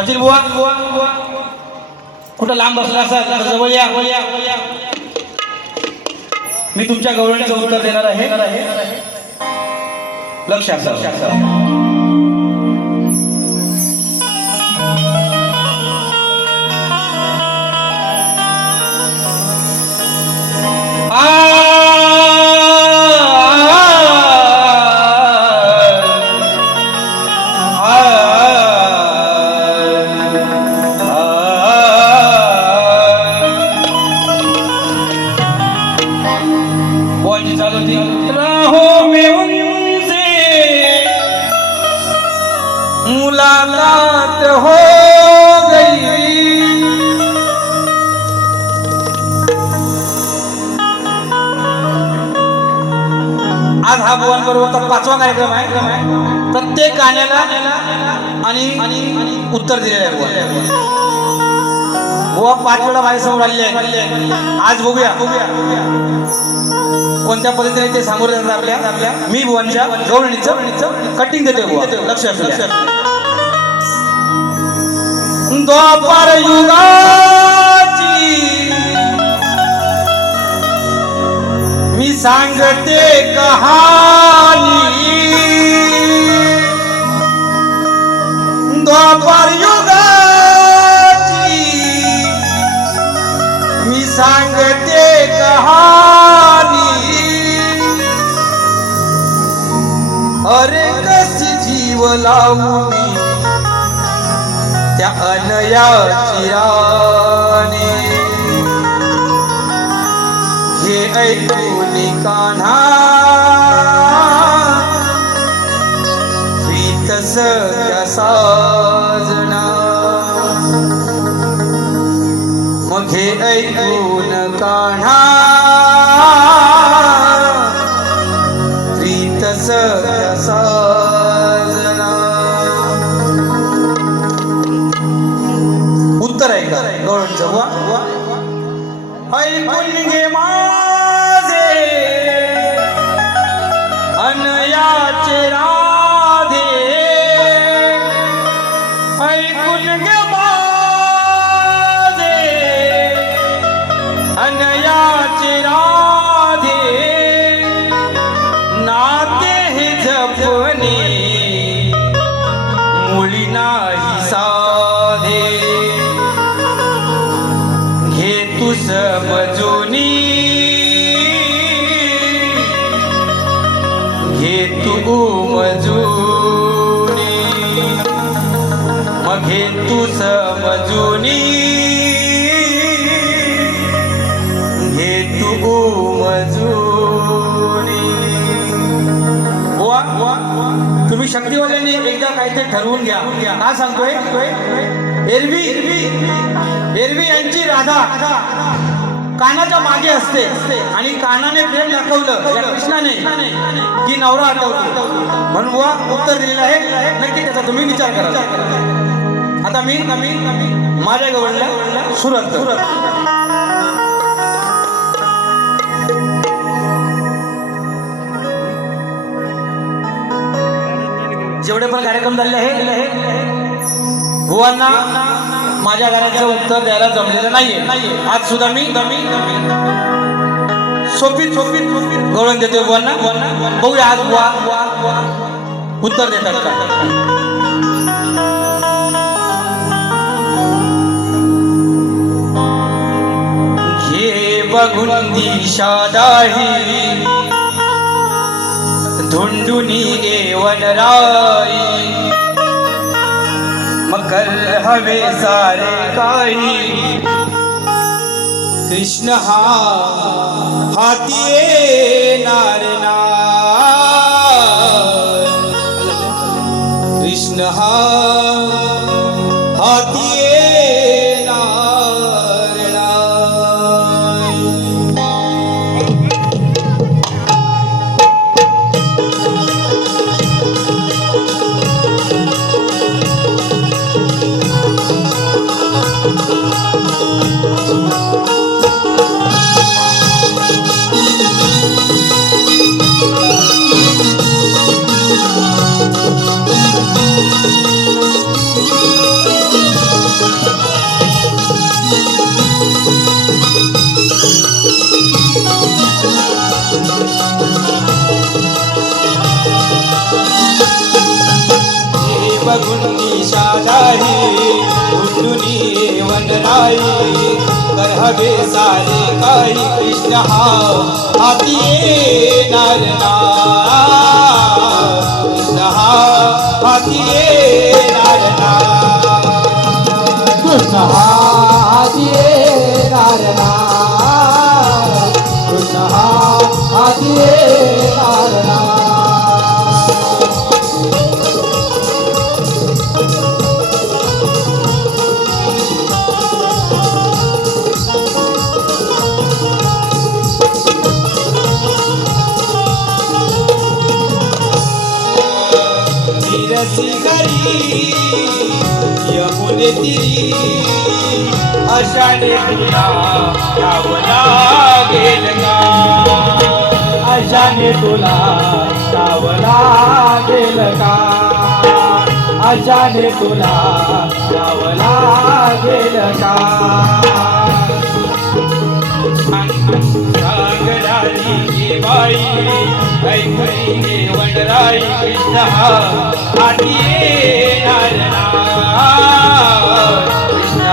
सचिन बुवा. कुठं लांब बसला असाल तर जवळ या. मी तुमच्या गवळणीचं उत्तर देणार आहे. लक्ष असा आ! पाचवा कार्यक्रम आहे. प्रत्येक गाण्याला आणि आणि उत्तर दिलेलं आहे. गोवा बुवा पाच वेळा माझ्यासमोर आले आज बघूया. बघूया कोणत्या पद्धतीने ते सामोरे जातात आपल्या? आपल्या मी भुवनच्या गवळणीचं कटिंग देते बुवा. लक्ष लक्ष द्या. द्वापार मी सांगते कहाणी. द्वापर युगाची मी सांगते कहाणी. अरे कशी जीव लावून त्या अनया चिराणी हे ऐकून कान्हा. प्रीतस त्या साजना. मग हे ऐकून कान्हा. प्रीतस त्या साजना. उत्तर आहे का? गौरवचं वा ऐकून घे माझे अनयाचे राधे समजूनी। घे तू मजुनी। वा वा। तुम्ही शक्तीवाल्याने एकदा काहीतरी ठरवून घ्या. का सांगतोय? एरवी एरवी यांची राधा कानाच्या मागे असते आणि कानाने प्रेम दाखवलं या कृष्णाने की नवरा आठवतो. म्हणून वा उत्तर दिलेलं आहे. नक्की त्याचा तुम्ही विचार करा. आता मी माझ्या गवळला सुरत सुरत जेवढे पण कार्यक्रम झाले आहेत भुवांना माझ्या घराचं उत्तर द्यायला जमलेलं नाहीये. आज सुद्धा मी सोपीत सोपीत गवळण देतोय बुवांना. बघूया आज बुवा उत्तर देतात का? दिशा दाही धुंडुनी येवन राई. मकर हवे सारे काही. कृष्ण हा हाती नारना कृष्ण हा हाती बघुंडी शादाही गुंडुनी वनराई तर हवे सारे काही कृष्ण हा हाती येणार ना. कृष्ण हा हाती येणार ना. कृष्ण हा घरी अशाने तुला सावला गेल का अशाने तुला सावला गेल का अशाने तुला सावला गेल का बाई ऐकली वनराई कृष्ण हाती येणार कृष्ण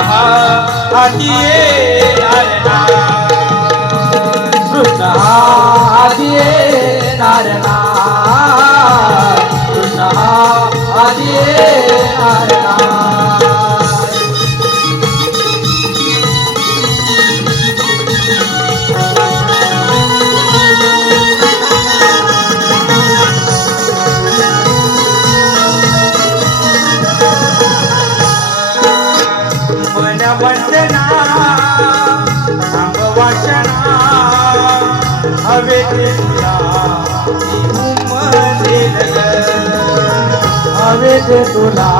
हवे तुला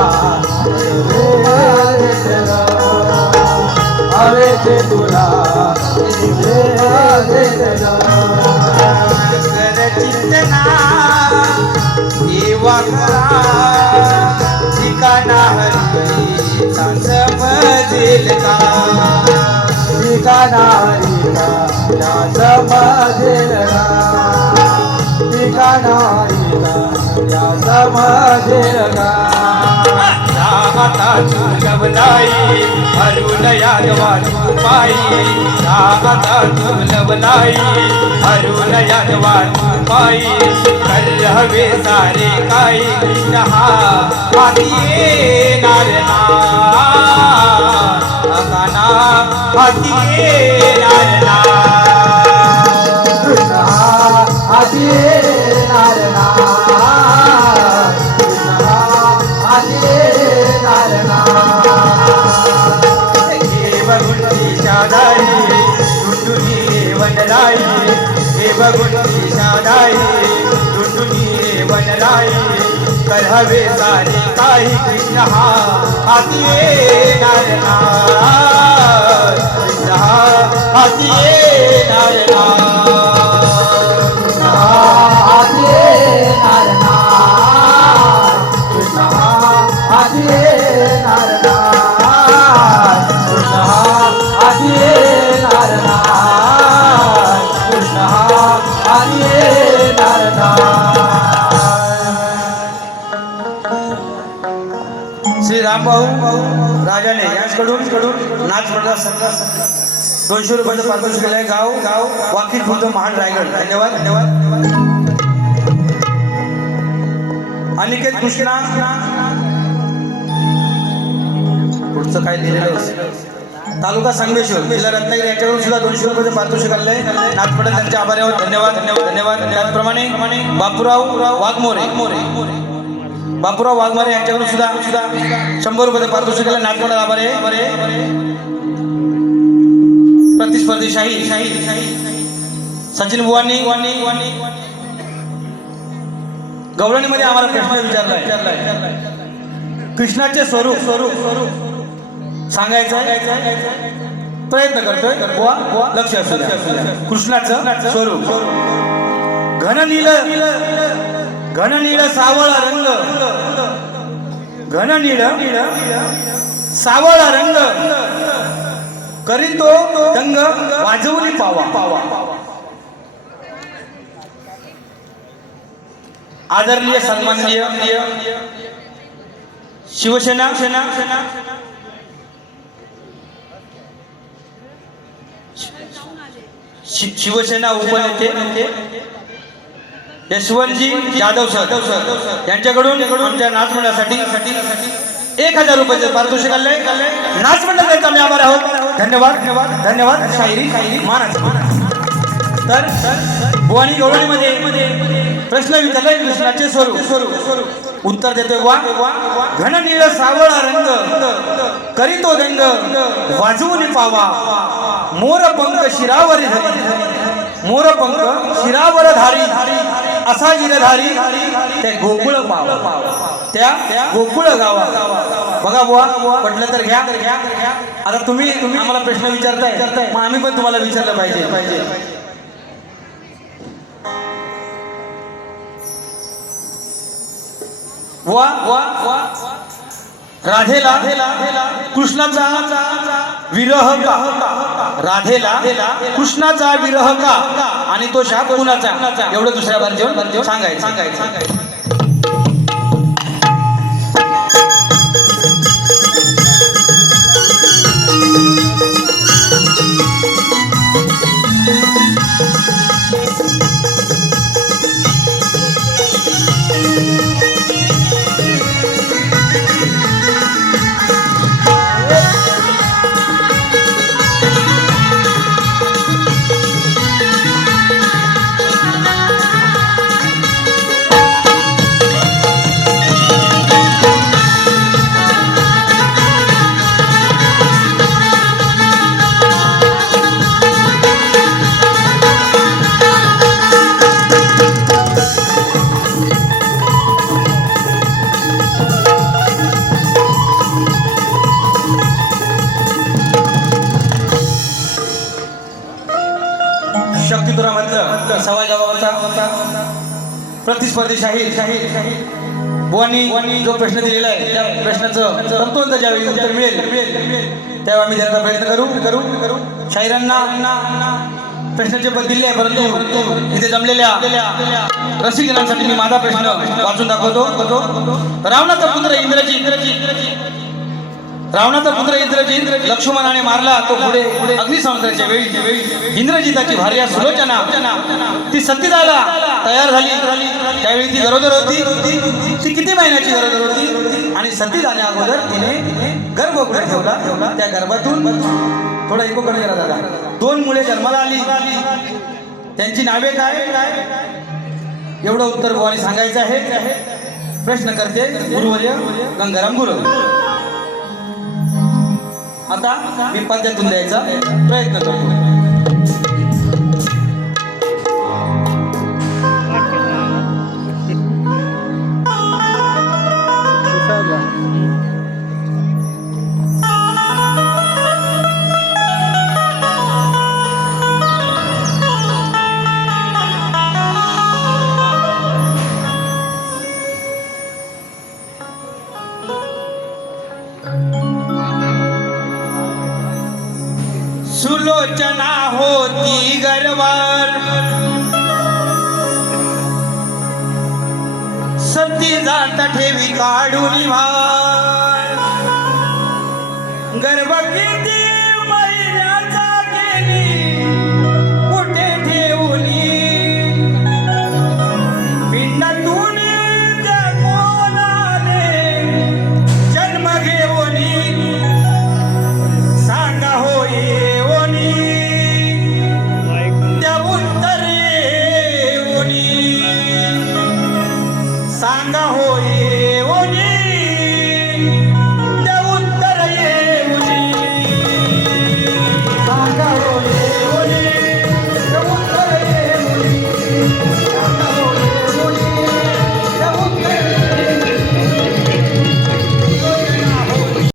उमदेल तुला हवे तुला. चिंतना देवा लवलाई हरुण यादवा तू पायी। तू लवलाई हरुण यादवा तू पायी। कर हवे सारे काही हा हाती येणार ना हाती येणार ना कृष्ण देवगुंडी शादाई टुंडुनी वनराई देवगुंडी शादाई टुंडुनी वनराई कर हवे सारे काही कृष्ण हा हाती येणार ना कृष्ण हा हाती येणार ना आदी नारणा कृष्ण कडून कडून नाच स्पर्धा सगळा दोनशे रुपयाचं पारितोषिक आहे गाव गाव वाकी खुर्द महाड रायगड. धन्यवाद. धन्यवाद अनिकेत कृष्णा. पुढचं काय लिहिलेलं तालुका संगमेश्वर जिल्हा रत्नागिरी याच्याकडून सुद्धा दोनशे रुपयाचं पारितोषिक आलंय. नाच पटेल त्यांच्या आभारी आहोत. धन्यवाद. धन्यवाद. धन्यवाद. त्याचप्रमाणे बापूराव वाघमोरे. मोरे बापूराव वाघमारे यांच्याकडून सुद्धा सुद्धा शंभर रुपये पारितोषिक आलं नाटकाला आभार आहे आभार आहे प्रतिस्पर्धी शाही शाही सचिन बुवांनी गवळणीमध्ये आम्हाला प्रश्न विचारलाय. कृष्णाचे स्वरूप स्वरूप स्वरूप सांगायचं प्रयत्न करतोय. बुवा बुवा लक्ष असू द्या. कृष्णाचं स्वरूप. घननील घननीळ सावळा रंग. घननीळ सावळा रंग. करी तो रंग वाजवली पावा. पावा आदरणीय सन्माननीय शिवसेना सेना शि- शिवसेना उपनेते यशवंतजी जाधव सर. यांच्याकडून आमच्या नाचमंडळासाठी एक हजार रुपयाचे पारितोषिक आले नाच मंडळाचा आम्ही आभार आहोत. धन्यवाद. धन्यवाद. धन्यवाद शाहिरी शाहिरी तर भुवानी गवळणीमध्ये प्रश्न विचारला. कृष्णाचे स्वरूप. स्वरूप उत्तर देतोय वा घन नीळ सावळा रंग करीतो रंग वाजवून पावा मोर पंख शिरावर धरी. मोर पंख शिरावर धारी. असा गिरधारी त्या गोकुळ पाव त्या गोकुळ गावा. बघा बुवा म्हटलं तर घ्या. आता तुम्ही तुम्ही आम्हाला प्रश्न विचारताय. मग आम्ही पण तुम्हाला विचारलं पाहिजे. पाहिजे वा वा वा राधेला कृष्णाचा विरह का? राधेला कृष्णाचा विरह का? आणि तो शाप कुणाचा? एवढं दुसऱ्या बार सांगायचं सांगायचं सांगायचं. प्रतिस्पर्धी शाहीर शाहीर बुवानी जो प्रश्न दिलेला आहे त्या प्रश्नाचं तंतोंत ज्यावेळी उत्तर मिळेल तेव्हा आम्ही देण्याचा प्रयत्न करू. करू करू शाहिरांना प्रश्नाचे पद दिले आहे परंतु इथे जमलेल्या रसिकजनांसाठी मी माझा प्रश्न वाचून दाखवतो. रावणाचा पुत्र इंद्रजी इंद्रजी रावणाचा पुत्र इंद्रजित लक्ष्मणाने मारला तो पुढे अग्निसंस्काराच्या वेळी. इंद्रजिताची भार्या सुलोचना ती सतीदाला तयार झाली. त्यावेळी ती गरोदर होती. ती किती महिन्याची गरोदर होती? आणि सती जाण्या अगोदर तिने गर्भ पुढे ठेवला. त्या गर्भातून थोडा इको कमी करा दादा. दोन मुले जन्माला आली. त्यांची नावे काय? एवढं उत्तर गोवाने सांगायचं आहे. प्रश्न करते गुरुवर्य गंगाराम गुरु आता मी पद्यातून द्यायचा प्रयत्न करतो होती गरवार. सती जात ठेवी काढून भार.